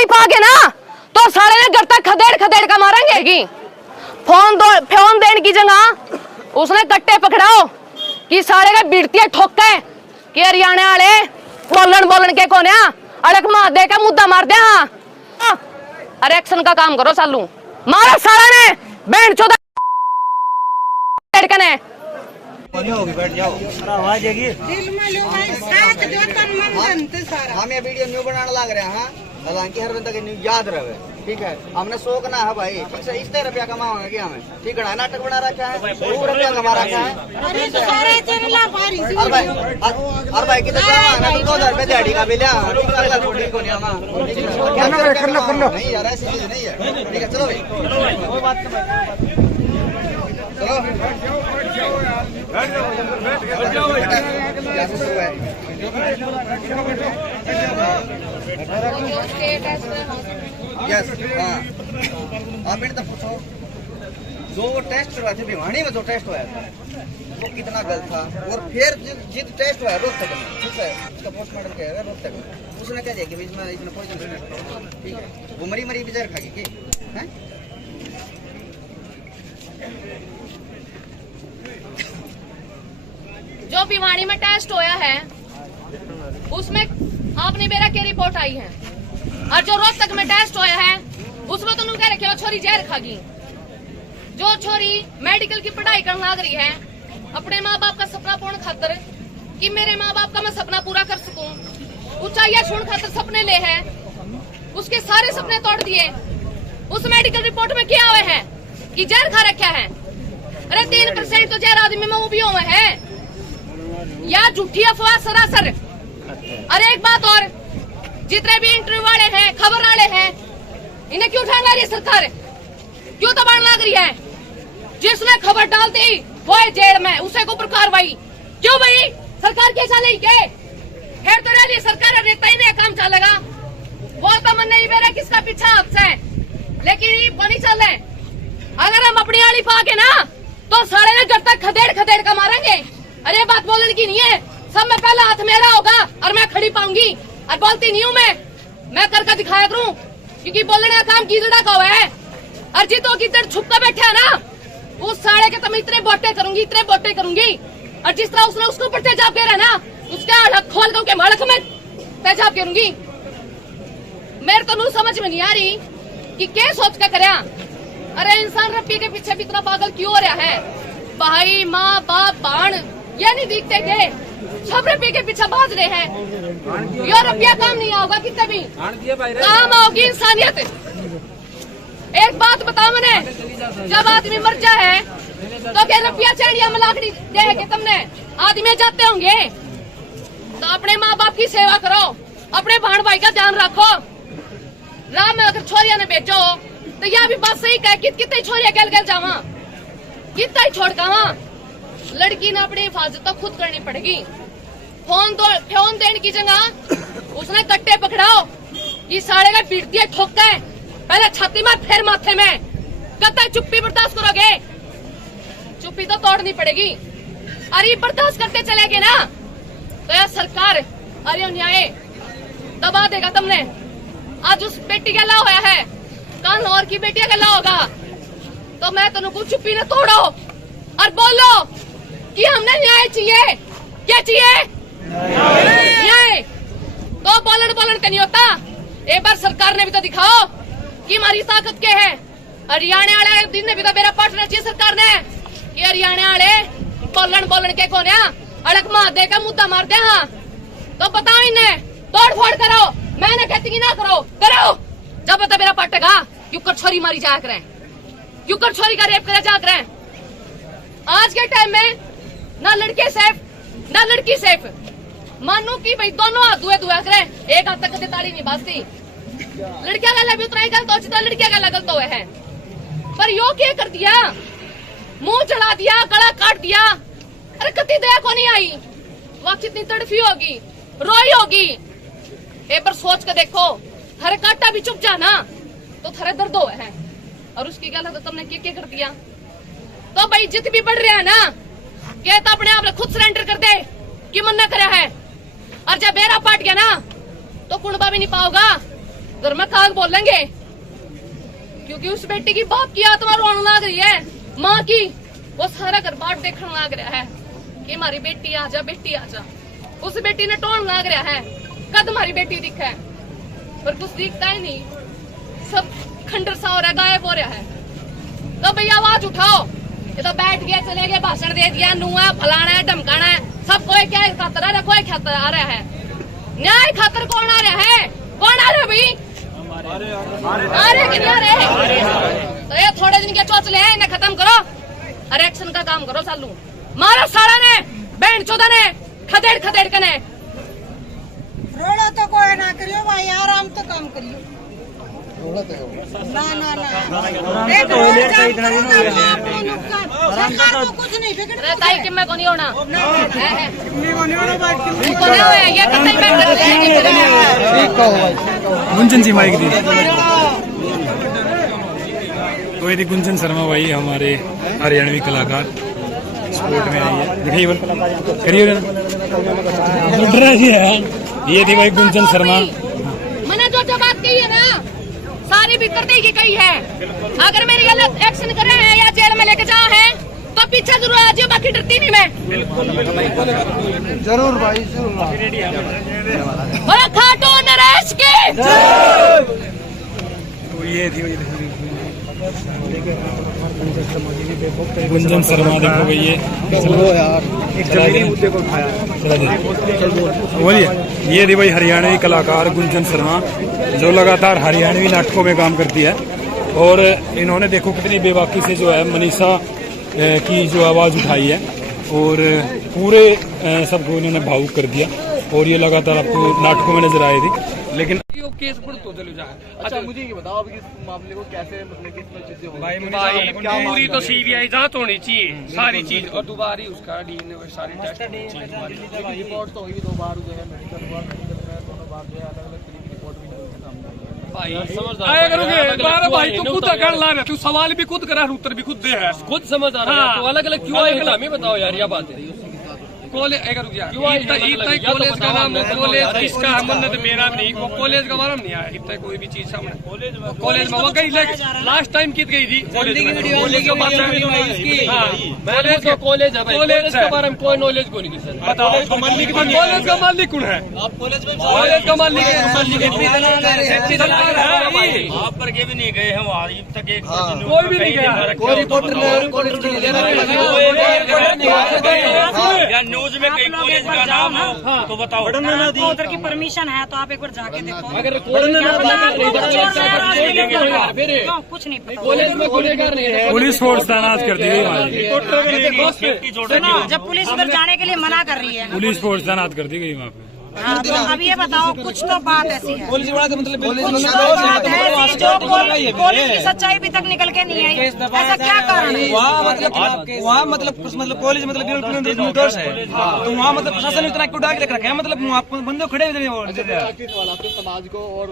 आली पागे ना तो साले ने घर तक खदेड़ खदेड़ का मारेंगे की। फोन देने की जगह उसने कट्टे पकड़ाओ कि साले का बिड़ती ठोके कि हरियाणा वाले बोलन के कोने अड़क मार दे के मुद्दा मार दे। हाँ अरे एक्शन का काम करो सालू मारा साला ने बैंड चौदह ने बैठ जाओ आवाज आएगी। हम ये वीडियो न्यू बनाने लग रहे हैं, हालांकि हर बंदा के न्यू याद रहे। ठीक है, हमने शौक ना है भाई, ठीक है, इस रुपया कमाओगे क्या हमें? ठीक है, नाटक बना रखा है, 100 रुपया कमा रखा है। और भाई कितना कमाना? 2000 रुपये दिहाड़ी का बिल है। ठीक है, अगला छोटी को नहीं आमा कर लो नहीं यार, ऐसी चीज नहीं है। ठीक है, चलो भाई कोई बात नहीं, यस हाँ आप इन पूछो जो वो टेस्ट हुआ थे भिवानी में, जो टेस्ट हुआ था वो कितना गलत था, और फिर जिस टेस्ट हुआ है रोहतक में, ठीक है, उसका पोस्टमार्टम किया है रोहतक में, उसने क्या दिया कि इसमें पॉइजन, ठीक है, वो मरी मरी बिजर खा गई हैं। जो भिवानी में टेस्ट होया है उसमें आपने मेरा क्या रिपोर्ट आई है, और जो रोहतक में टेस्ट होया है उसमें तो कह रखे छोरी जहर खागी। जो छोरी मेडिकल की पढ़ाई करने लग रही है अपने माँ बाप का सपना पूर्ण खातर कि मेरे माँ बाप का मैं सपना पूरा कर सकूं, ऊंचाइयां छूण खातर सपने ले है, उसके सारे सपने तोड़ दिए। उस मेडिकल रिपोर्ट में क्या हुआ है कि जहर खा रखा है। अरे 3% तो जहर आदमी में वो भी हुआ है या झूठी अफवाह सरासर। अरे एक बात और, जितने भी इंटरव्यू वाले हैं, खबर वाले हैं, इन्हें क्यों उठाने रही है सरकार? क्यों दबाने लग रही है? जिसने खबर डालती वो है जेल में, उसे को ऊपर कार्रवाई क्यों भाई? सरकार कैसा नहीं के खैर तो रही सरकार रेता ही नहीं काम चलेगा। वो तो मन नहीं मेरा किसका पीछा आपसे, लेकिन ये बनी चल रहे। अगर हम अपनी आली पाके ना तो साले ने घर तक खदेड़ खदेड़ का मारेंगे। अरे बात बोलने की नहीं है, सब में पहला हाथ मेरा होगा और मैं खड़ी पाऊंगी, और बोलती नहीं हूँ मैं करके दिखाया करूँ, क्योंकि बोलने का काम कीचड़ा का हुआ है। और जितो कीचड़ छुप कर बैठे है ना, उस साले के तो मैं इतने बोटे करूंगी, और जिस तरह उसने उसके ऊपर तेजाब गिरा ना, उसका हड़क खोल कर मड़क में तेजाब गिरूंगी। मेरे तो नू समझ में नहीं आ रही कि क्या सोच कर करे। अरे इंसान रब्बी के पीछे भी इतना पागल क्यों हो रहा है? भाई माँ बाप बाण ये नहीं दिखते के सब रब्बी के पीछे भाग रहे हैं। यो रब्बिया काम नहीं होगा कितने भी काम होगी इंसानियत। एक बात बताओ मैंने, जब आदमी मर जाए तो क्या रब्बिया चैड़िया मलाकड़ी दे के तुमने आदमी जाते होंगे? तो अपने माँ बाप की सेवा करो, अपने भाण भाई का ध्यान रखो। राम में अगर छोरिया ने बेचो तो यह भी बात सही कह कि कितने छोरिया गल गल जावा, कितना ही छोड़ गावा। लड़की ने अपनी हिफाजत तो खुद करनी पड़ेगी। फोन देने की जगह उसने कट्टे पकड़ाओ कि साले का पीटती ठोका है, पहले छाती में फिर माथे में। कत्ता चुप्पी बर्दाश्त करोगे? चुप्पी तो तोड़नी पड़ेगी। अरे बर्दाश्त करते चलेगे ना तो यह सरकार अरे न्याय दबा देगा तुमने। आज उस बेटी का ला होया है, कल और की बेटी का ला होगा, तो मैं तुमको चुप्पी न तोड़ो और बोलो कि हमने न्याय चाहिए। क्या चाहिए? न्याय। तो बोलन का नहीं होता। एक बार सरकार ने भी तो दिखाओ कि हमारी ताकत क्या है। हरियाणा वाले दिन ने भी तो मेरा पार्टनर चाहिए सरकार ने कि हरियाणा वाले बोलन के कोने अड़क मार दे का मुद्दा मार दे। हाँ तो बताओ इन्हें तोड़ फोड़ करो, मैंने कहती ना करो जब बता मेरा पटेगा क्यों कर छोरी मारी जाया करें, क्यों कर छोरी का रेप करे जा करें। आज के टाइम में ना लड़के सेफ ना लड़की सेफ। मानो कि भाई दोनों हाथ दुआ करें, एक हाथ तक ताली नहीं बाजती। लड़कियां गला भी उतना ही गलत हो चुका, लड़कियां गला गलत हुए हैं। पर यो क्या कर दिया, मुंह चढ़ा दिया, गला काट दिया। अरे कति दया को नहीं आई, वह कितनी तड़फी होगी, रोई होगी। एक बार सोच कर देखो, थारे काटा भी चुप जाना तो थारे दर्द हुए हैं, और उसकी गला तो तुमने क्या कर दिया। तो भाई जित भी बढ़ रहा है ना, क्या तो अपने आप खुद सरेंडर कर दे कि मन न करा है। और जब बेरा पाट गया ना तो कुड़बा भी नहीं पाओगा, घर में काग बोलेंगे, क्योंकि उस बेटी की बाप की आत्मा रोने लग रही है, माँ की वो सारा घर बाट देखने लग रहा है कि हमारी बेटी आजा, बेटी आजा। उस बेटी ने टोन लग रहा है कद हमारी बेटी दिखा है, पर कुछ दिखता ही नहीं, सब खंडर सा हो रहा है, गायब हो रहा है। तो भैया आवाज उठाओ, ये तो बैठ गया चले गए, भाषण दे दिया, नुआ फलाना है, धमकाना है, सबको क्या खातर आ रहा है, कोई खातर आ रहा है, न्याय खातर कौन आ रहा है, कौन आ रहा है भाई, आ रहे कि नहीं आ रहे? तो ये थोड़े दिन के चोचले हैं, इन्हें खत्म करो और एक्शन का काम करो। सालू मारा साड़ा ने, बैंड चौदह ने, खदेड़ खदेड़ के ने। रोड़ा तो कोई ना करियो भाई, आराम तो काम करियो। ना ना ना कुछ नहीं बिगड़ ताई कि मैं को नहीं होना, गुंजन जी माइक दी। तो ये गुंजन शर्मा भाई हमारे हरियाणवी कलाकार स्पोर्ट में आई है, दिखाइए करिए ये थी भाई गुंजन शर्मा। मैंने जो बात कही है ना सारी बिकरते की कही है, अगर मेरी गलत एक्शन करे हैं या जेल में लेके जाओ है तो पीछे जरूर आ जाओ, बाकी डरती नहीं मैं। जरूर भाई जरूर। और खाटू नरेश की तो ये थी गुंजन शर्मा, देखो भाई ये बोलिए। ये थी भाई हरियाणवी कलाकार गुंजन शर्मा जो लगातार हरियाणवी नाटकों में काम करती है, और इन्होंने देखो कितनी बेबाकी से जो है मनीषा की जो आवाज़ उठाई है और पूरे सबको इन्होंने भावुक कर दिया, और ये लगातार आपको नाटकों में नजर आई थी। लेकिन केस पर तो चलो जाए। अच्छा मुझे ये बताओ अभी इस मामले को कैसे मतलब किस में चीजें होंगी? भाई पूरी तो सीबीआई जांच होनी चाहिए सारी चीज, और दोबारा उसका डीएनए और सारी टेस्ट होनी चाहिए। रिपोर्ट तो हुई 2 बार जो है मेडिकल हुआ, दोनों बार जो है अलग अलग तरीके की रिपोर्ट भी निकल के सामने आई है। भाई आया करोगे बार भाई, तू खुद कर ला रहा, तू सवाल भी खुद करा, उत्तर भी खुद दे है, खुद समझ आ रहा है। तो अलग अलग क्यों आए हमें बताओ यार, ये बात है। कॉलेज कॉलेज का नाम, कॉलेज इसका मन्नत मेरा नहीं, वो कॉलेज का मालूम नहीं आया इतना कोई भी चीज सामने। कॉलेज में वो गई लास्ट टाइम कित गई थी कॉलेज का बात है, कॉलेज है, कॉलेज के बारे में कोई नॉलेज को नहीं किसी बताओ। कॉलेज का मालिक कौन है? आप कॉलेज में कॉलेज का मालिक है, आप पर के भी नहीं गए हैं वहाँ तक, कोई भी नहीं गया, कोई रिपोर्टर न्यूज में कहीं कॉलेज का नाम हो तो बताओ। उधर की परमिशन है तो आप एक बार जाके देखो। अगर कुछ नहीं पता, कॉलेज में पुलिस फोर्स तैनात कर दी गई हमारी, जब पुलिस उधर जाने के लिए मना कर रही है, पुलिस फोर्स तैनात कर दी गई वहाँ पे। हाँ, तो अब ये बताओ कुछ तो बात ऐसी है, पुलिस वाला मतलब कुछ तो बात ऐसी जो पुलिस की सच्चाई अभी तक निकल के नहीं आई, ऐसा क्या कारण है? वहाँ मतलब कॉलेज मतलब निर्दोष है, तो वहाँ मतलब प्रशासन ने इतना क्यों डाक रखा है, मतलब वहाँ बंदे खड़े हुए समाज को और